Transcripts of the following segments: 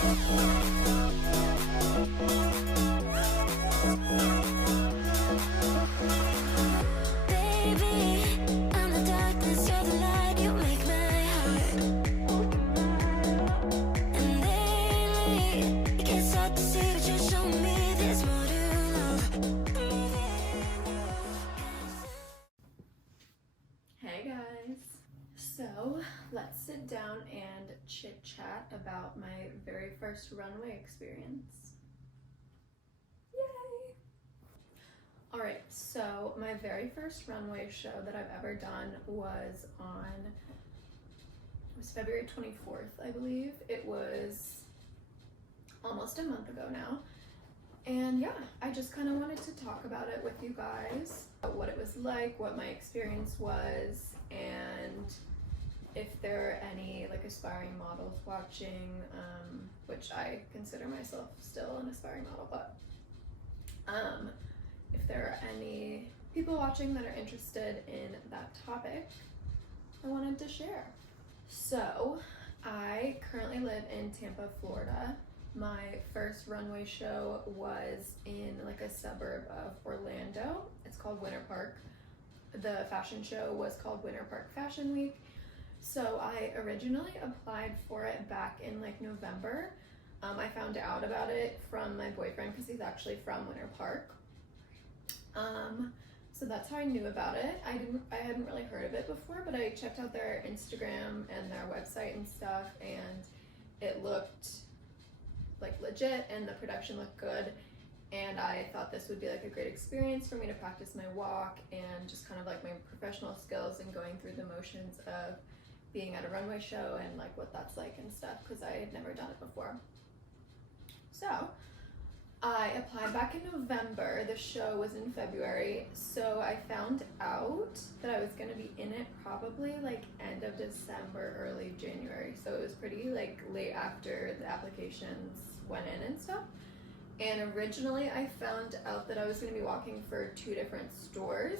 Hey guys! So let's sit down and chit chat about my very first runway experience. Yay! Alright, so my very first runway show that I've ever done was February 24th, I believe. It was almost a month ago now. And yeah, I just kind of wanted to talk about it with you guys, what it was like, what my experience was, and if there are any like aspiring models watching, which I consider myself still an aspiring model, but if there are any people watching that are interested in that topic, I wanted to share. So I currently live in Tampa, Florida. My first runway show was in like a suburb of Orlando. It's called Winter Park. The fashion show was called Winter Park Fashion Week. So I originally applied for it back in like November. I found out about it from my boyfriend because he's actually from Winter Park. So that's how I knew about it. I hadn't really heard of it before, but I checked out their Instagram and their website and stuff, and it looked like legit and the production looked good, and I thought this would be like a great experience for me to practice my walk and just kind of like my professional skills and going through the motions of being at a runway show and like what that's like and stuff, because I had never done it before. So I applied back in November. The show was in February, so I found out that I was going to be in it probably like end of December, early January. So it was pretty like late after the applications went in and stuff. And originally I found out that I was going to be walking for 2 different stores.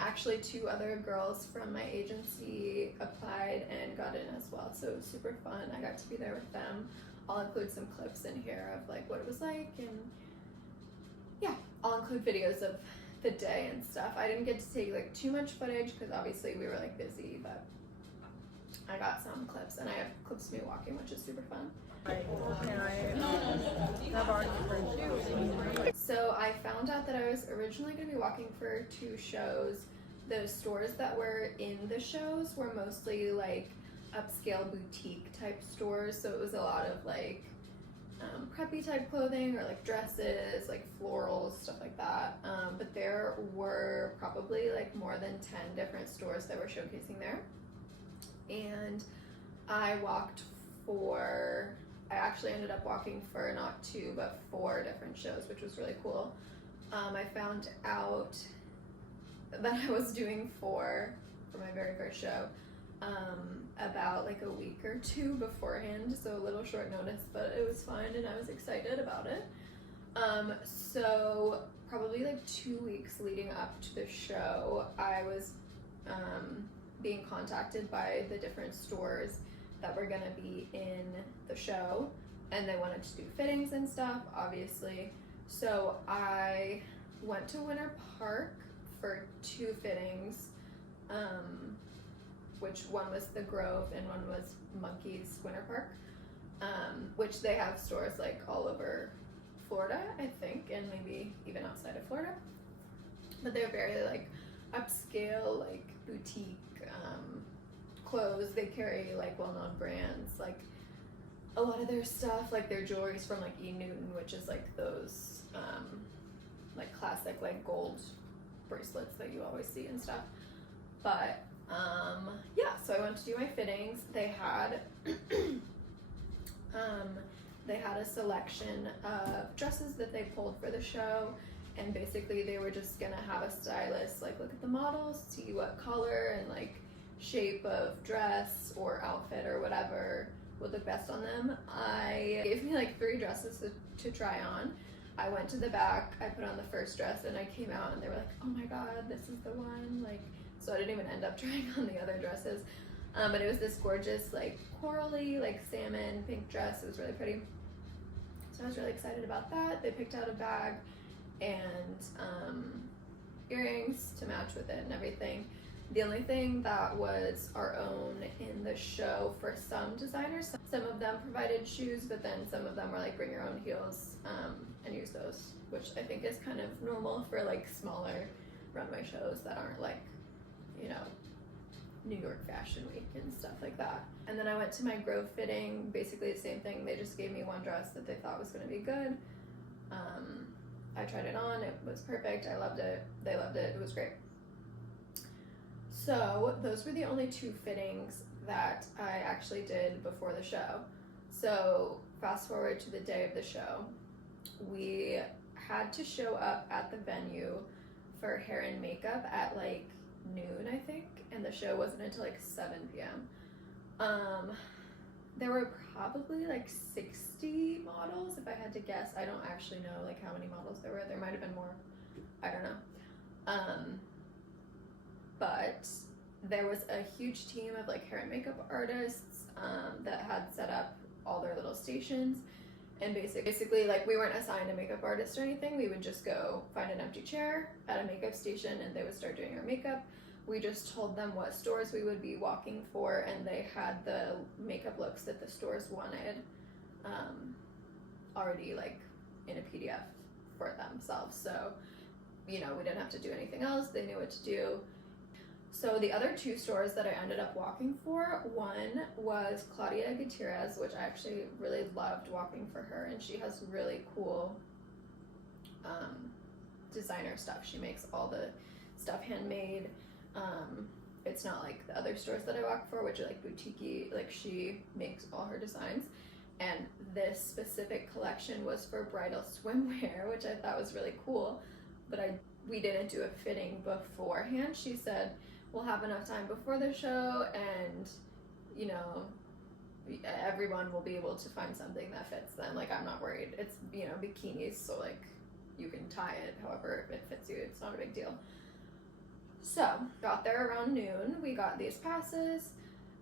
Actually 2 other girls from my agency applied and got in as well, so it was super fun. I got to be there with them. I'll include some clips in here of like what it was like, and yeah, I'll include videos of the day and stuff. I didn't get to take like too much footage because obviously we were like busy, but I got some clips, and I have clips of me walking, which is super fun. So I found out that I was originally going to be walking for 2 shows. The stores that were in the shows were mostly like upscale boutique type stores, so it was a lot of like preppy type clothing or like dresses, like florals, stuff like that, but there were probably like more than 10 different stores that were showcasing there, and I actually ended up walking for not 2 but 4 different shows, which was really cool. I found out that I was doing 4 for my very first show about like a week or 2 beforehand, so a little short notice, but it was fun and I was excited about it. So probably like 2 weeks leading up to the show, I was being contacted by the different stores that were gonna be in the show, and they wanted to do fittings and stuff, obviously. So I went to Winter Park for 2 fittings, which one was the Grove and one was Monkey's Winter Park, which they have stores like all over Florida, I think, and maybe even outside of Florida. But they're very like upscale, like boutique clothes. They carry like well-known brands. Like a lot of their stuff, like their jewelry's from like E. Newton, which is like those like classic like gold bracelets that you always see and stuff. But yeah, so I went to do my fittings. They had a selection of dresses that they pulled for the show, and basically they were just gonna have a stylist like look at the models, see what color and like shape of dress or outfit or whatever would look best on them. I gave me like 3 dresses to try on. I went to the back, I put on the first dress, and I came out and they were like, oh my god, this is the one. Like, so I didn't even end up trying on the other dresses. And it was this gorgeous, like, corally, like, salmon pink dress. It was really pretty. So I was really excited about that. They picked out a bag and earrings to match with it and everything. The only thing that was our own in the show for some designers, some of them provided shoes, but then some of them were like, bring your own heels and use those, which I think is kind of normal for like smaller runway shows that aren't like, you know, New York Fashion Week and stuff like that. And then I went to my Grove fitting, basically the same thing. They just gave me one dress that they thought was going to be good. I tried it on, it was perfect, I loved it, they loved it, it was great. So those were the only 2 fittings that I actually did before the show. So fast forward to the day of the show, we had to show up at the venue for hair and makeup at like noon, I think, and the show wasn't until like 7 p.m. There were probably like 60 models, if I had to guess. I don't actually know like how many models there were. There might have been more. I don't know. But there was a huge team of like hair and makeup artists that had set up all their little stations. And basically like we weren't assigned a makeup artist or anything. We would just go find an empty chair at a makeup station and they would start doing our makeup. We just told them what stores we would be walking for, and they had the makeup looks that the stores wanted already like in a PDF for themselves. So, you know, we didn't have to do anything else. They knew what to do. So the other 2 stores that I ended up walking for, one was Claudia Gutierrez, which I actually really loved walking for her, and she has really cool designer stuff. She makes all the stuff handmade. It's not like the other stores that I walk for, which are like boutique-y. Like she makes all her designs. And this specific collection was for bridal swimwear, which I thought was really cool. But we didn't do a fitting beforehand. She said, we'll have enough time before the show and, you know, everyone will be able to find something that fits them. Like, I'm not worried. It's, you know, bikinis, so like you can tie it however it fits you. It's not a big deal. So, got there around noon. We got these passes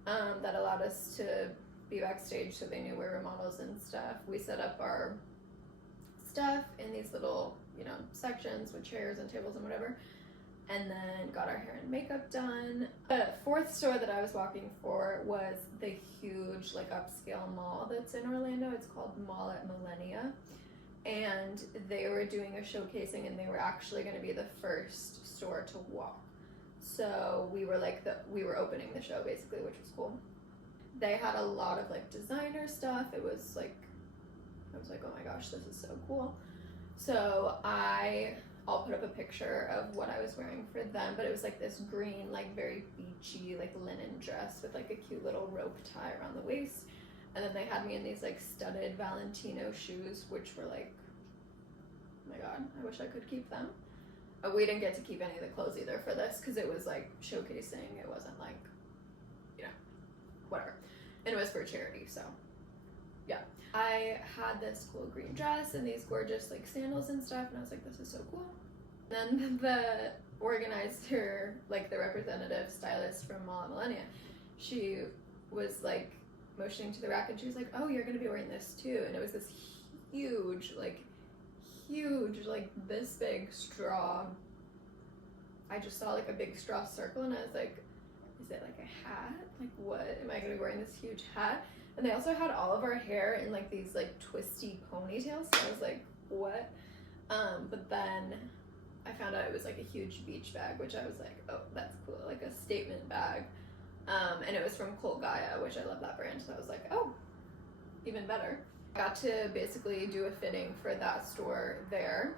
that allowed us to be backstage, so they knew we were models and stuff. We set up our stuff in these little, you know, sections with chairs and tables and whatever, and then got our hair and makeup done. The 4th store that I was walking for was the huge, like, upscale mall that's in Orlando. It's called Mall at Millennia, and they were doing a showcasing, and they were actually going to be the first store to walk. So we were like we were opening the show basically, which was cool. They had a lot of like designer stuff. It was like, I was like, oh my gosh, this is so cool. So I'll put up a picture of what I was wearing for them, but it was like this green, like very beachy, like linen dress with like a cute little rope tie around the waist. And then they had me in these like studded Valentino shoes, which were like, oh my god, I wish I could keep them. We didn't get to keep any of the clothes either for this because it was like showcasing. It wasn't like, you know, whatever. And it was for charity, so yeah. I had this cool green dress and these gorgeous like sandals and stuff, and I was like, this is so cool. And then the organizer, like the representative stylist from Mall at Millennia, she was like motioning to the rack and she was like, oh, you're gonna be wearing this too. And it was this huge, like this big straw. I just saw like a big straw circle and I was like, is it like a hat? Like what? Am I gonna be wearing this huge hat? And they also had all of our hair in like these like twisty ponytails. So I was like, what? But then I found out it was like a huge beach bag, which I was like, oh, that's cool. Like a statement bag. And it was from Cole Gaia, which I love that brand. So I was like, oh, even better. Got to basically do a fitting for that store there.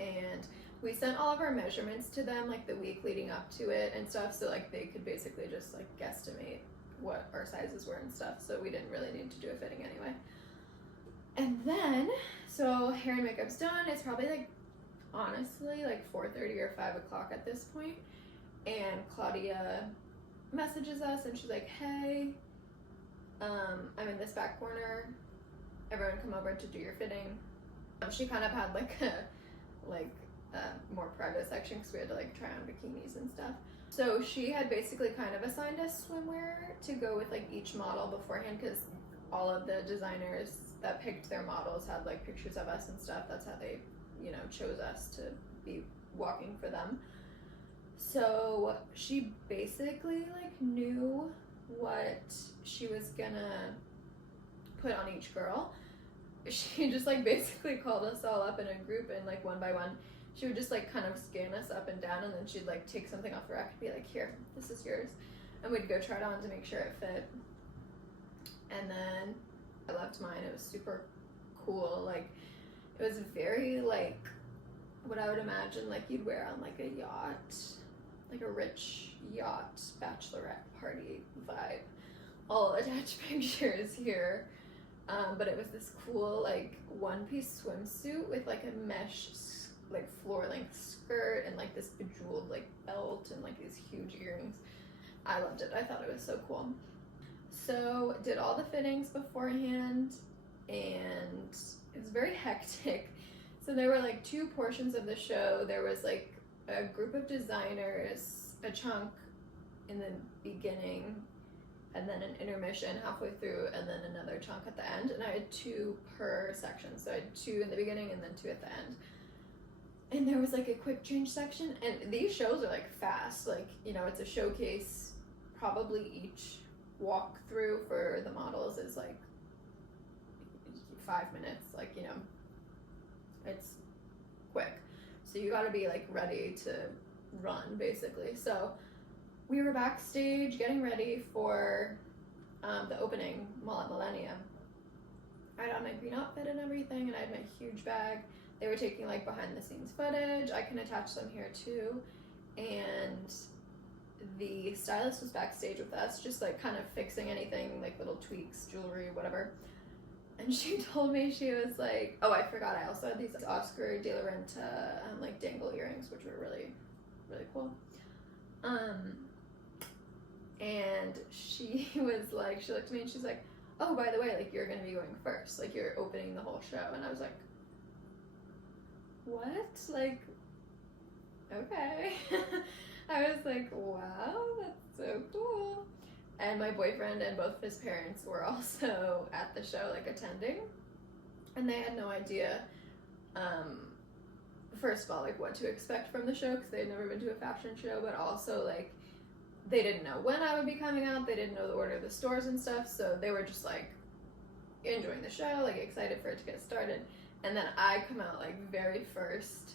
And we sent all of our measurements to them like the week leading up to it and stuff. So like they could basically just like guesstimate what our sizes were and stuff. So we didn't really need to do a fitting anyway. And then, so hair and makeup's done. It's probably like, honestly, like 4:30 or 5 o'clock at this point. And Claudia messages us and she's like, hey, I'm in this back corner. Everyone come over to do your fitting. She kind of had like a more private section because we had to like try on bikinis and stuff. So she had basically kind of assigned us swimwear to go with like each model beforehand, because all of the designers that picked their models had like pictures of us and stuff. That's how they, you know, chose us to be walking for them. So she basically like knew what she was gonna put on each girl. She just like basically called us all up in a group, and like one by one she would just like kind of scan us up and down, and then she'd like take something off the rack and be like, here, this is yours, and we'd go try it on to make sure it fit. And then I loved mine. It was super cool. Like, it was very like what I would imagine like you'd wear on like a yacht, like a rich yacht bachelorette party vibe. I'll attach pictures here. But it was this cool like one-piece swimsuit with like a mesh like floor-length skirt and like this bejeweled like belt and like these huge earrings. I loved it. I thought it was so cool. So did all the fittings beforehand, and it was very hectic. So there were like two portions of the show. There was like a group of designers, a chunk in the beginning, and then an intermission halfway through, and then another chunk at the end. And I had two per section. So I had two in the beginning and then two at the end. And there was like a quick change section. And these shows are like fast. Like, you know, it's a showcase. Probably each walkthrough for the models is like 5 minutes. Like, you know, it's quick. So you gotta be like ready to run basically. So we were backstage getting ready for the opening Mall at Millennium. I had on my green outfit and everything, and I had my huge bag. They were taking like behind the scenes footage. I can attach them here too. And the stylist was backstage with us, just like kind of fixing anything, like little tweaks, jewelry, whatever. And she told me, she was like, oh, I forgot, I also had these Oscar de la Renta like dangle earrings, which were really, really cool. And she was like, she looked at me and she's like, oh, by the way, like, you're gonna be going first, like, you're opening the whole show. And I was like, what? Like, okay. I was like, wow, that's so cool. And my boyfriend and both of his parents were also at the show, like, attending, and they had no idea, first of all, like, what to expect from the show, because they had never been to a fashion show, but also, like, they didn't know when I would be coming out. They didn't know the order of the stores and stuff, so they were just like enjoying the show, like excited for it to get started. And then I come out like very first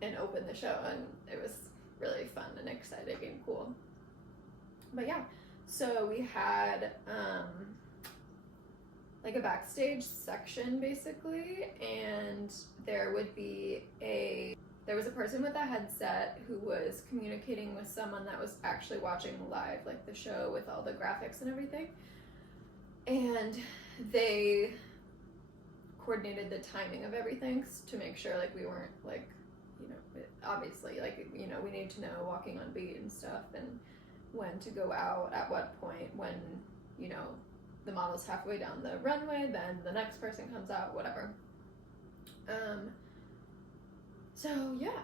and open the show, and it was really fun and exciting and cool. But yeah, so we had like a backstage section basically, and there was a person with a headset who was communicating with someone that was actually watching live, like the show with all the graphics and everything. And they coordinated the timing of everything to make sure like we weren't like, you know, obviously like, you know, we need to know walking on beat and stuff, and when to go out at what point, when, you know, the model's halfway down the runway, then the next person comes out, whatever. So yeah,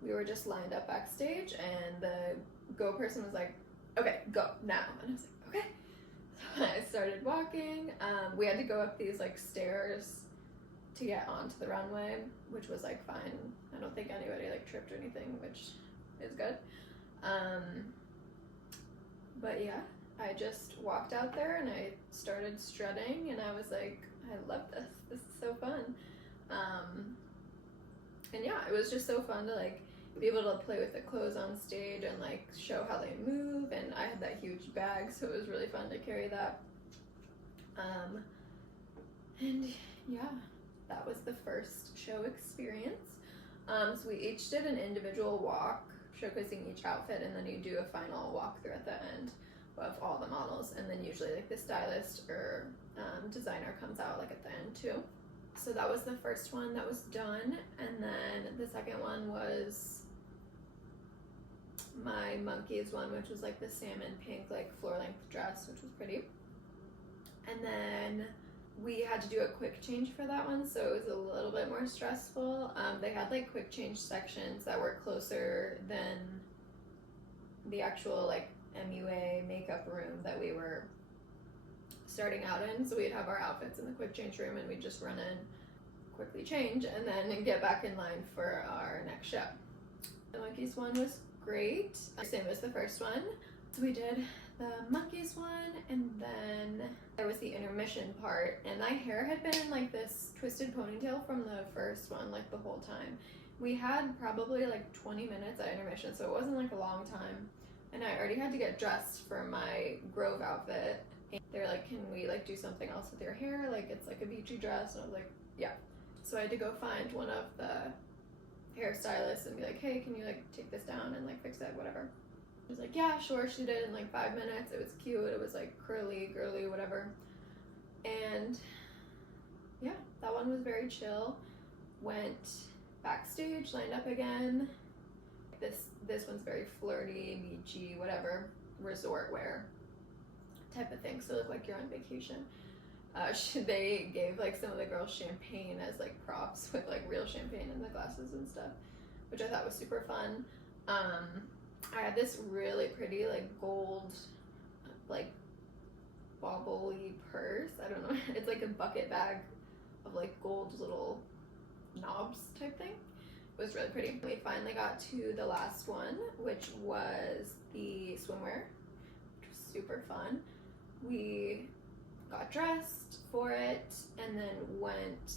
we were just lined up backstage, and the go person was like, okay, go now. And I was like, okay. So I started walking. We had to go up these like stairs to get onto the runway, which was like fine. I don't think anybody like tripped or anything, which is good. But yeah, I just walked out there and I started strutting, and I was like, I love this. This is so fun. And yeah, it was just so fun to like be able to play with the clothes on stage and like show how they move. And I had that huge bag, so it was really fun to carry that. And yeah, that was the first show experience. So we each did an individual walk showcasing each outfit, and then you do a final walkthrough at the end of all the models, and then usually like the stylist or designer comes out like at the end too. So that was the first one that was done, and then the second one was my monkeys one, which was like the salmon pink like floor length dress, which was pretty. And then we had to do a quick change for that one, so it was a little bit more stressful. They had like quick change sections that were closer than the actual like MUA makeup room that we were starting out in. So we'd have our outfits in the quick change room and we'd just run in, quickly change, and then get back in line for our next show. The monkeys one was great, same as the first one. So we did the monkeys one, and then there was the intermission part, and my hair had been in like this twisted ponytail from the first one like the whole time. We had probably like 20 minutes at intermission, so it wasn't like a long time, and I already had to get dressed for my Grove outfit. And they're like, can we like do something else with your hair, like it's like a beachy dress? And I was like, yeah. So I had to go find one of the hairstylists and be like, hey, can you like take this down and like fix it, whatever. She was like, yeah, sure. She did it in like 5 minutes. It was cute. It was like curly, girly, whatever. And yeah, that one was very chill. Went backstage, lined up again. This one's very flirty, beachy, whatever, resort wear type of thing. So it looked like you're on vacation. They gave like some of the girls champagne as like props with like real champagne in the glasses and stuff, which I thought was super fun. I had this really pretty like gold like bobbly purse. I don't know. It's like a bucket bag of like gold little knobs type thing. It was really pretty. We finally got to the last one, which was the swimwear, which was super fun. We got dressed for it and then went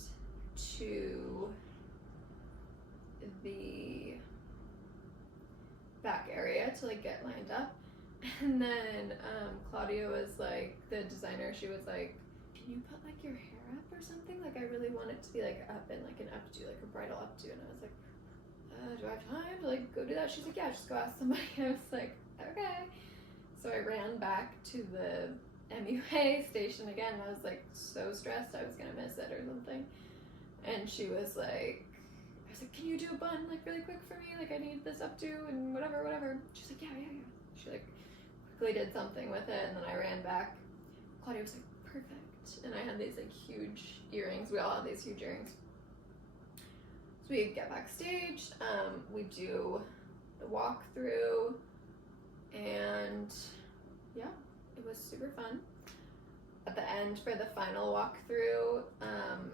to the back area to like get lined up, and then Claudia was like, the designer, she was like, can you put like your hair up or something, like I really want it to be like up in like an updo, like a bridal updo. And I was like, do I have time to like go do that? She's like, yeah, just go ask somebody. I was like, okay. So I ran back to the MUA station again, and I was like so stressed I was gonna miss it or something. And she was like, I was like, can you do a bun like really quick for me? Like I need this updo and whatever. She's like, yeah. She like quickly did something with it, and then I ran back. Claudia was like, perfect. And I had these like huge earrings. We all had these huge earrings. So we get backstage, we do the walkthrough, and yeah, it was super fun. At the end for the final walkthrough,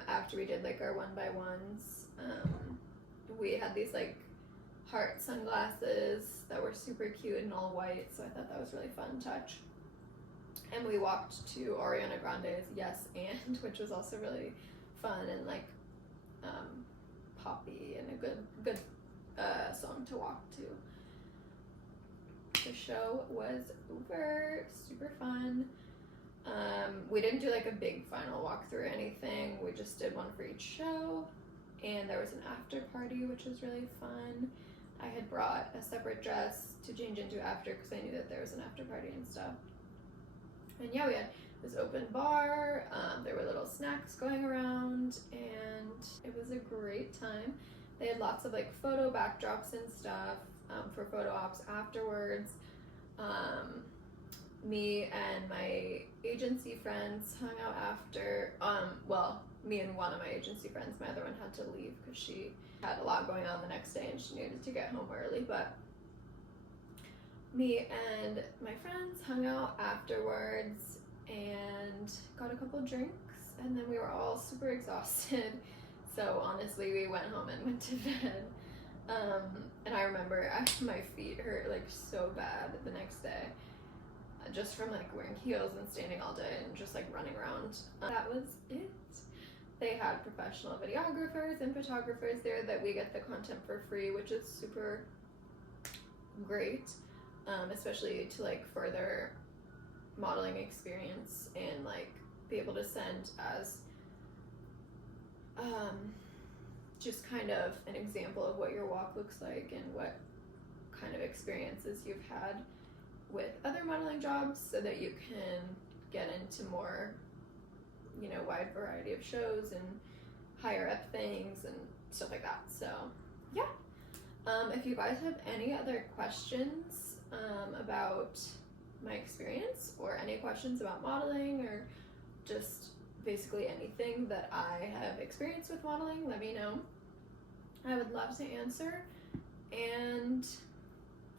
after we did like our 1x1s, we had these like heart sunglasses that were super cute and all white, so I thought that was really fun touch. And we walked to Ariana Grande's Yes and, which was also really fun and like poppy and a good song to walk to. The show was over, super fun. We didn't do like a big final walkthrough or anything. We just did one for each show, and there was an after party, which was really fun. I had brought a separate dress to change into after because I knew that there was an after party and stuff. And yeah, we had this open bar, there were little snacks going around, and it was a great time. They had lots of like photo backdrops and stuff for photo ops afterwards. Me and my agency friends hung out after, me and one of my agency friends, my other one had to leave because she had a lot going on the next day and she needed to get home early, but me and my friends hung out afterwards and got a couple drinks, and then we were all super exhausted, so honestly we went home and went to bed. And I remember my feet hurt like so bad the next day, just from like wearing heels and standing all day and just like running around. That was it. They had professional videographers and photographers there that we get the content for free, which is super great, especially to like further modeling experience and like be able to send as just kind of an example of what your walk looks like and what kind of experiences you've had with other modeling jobs, so that you can get into more, wide variety of shows and higher up things and stuff like that. So yeah, if you guys have any other questions about my experience or any questions about modeling or just basically anything that I have experienced with modeling, let me know. I would love to answer. And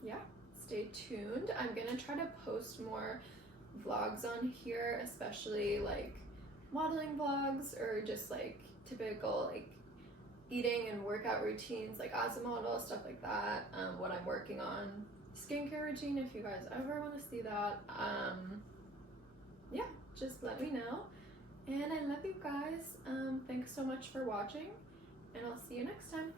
yeah, stay tuned. I'm gonna try to post more vlogs on here, especially like modeling vlogs or just like typical like eating and workout routines, like as a model, stuff like that. What I'm working on, skincare routine, if you guys ever want to see that. Yeah, just let me know. And I love you guys. Thanks so much for watching, and I'll see you next time.